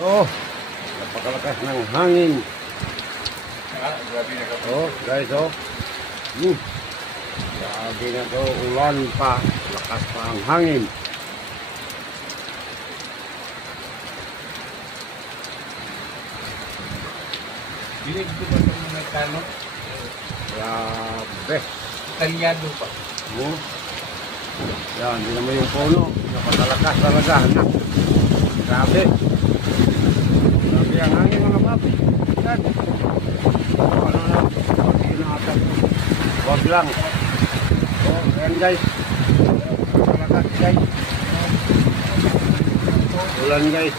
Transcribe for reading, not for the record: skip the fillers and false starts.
Oh, napakalakas ng hangin. Grabe na kapag. Oh, guys, oh. Grabe na to, ulan pa, lakas pa ang hangin. Binig ko ba itong mga kano? Grabe. Talyado pa. Oh. Yan, hindi naman yung puno. Napakalakas talaga, anak. Grabe. Grabe ang hangin, mga papi. Yan. Ano na, pati na atas. Wag lang. Oh, yan guys. Napakalakas guys. Ulan guys.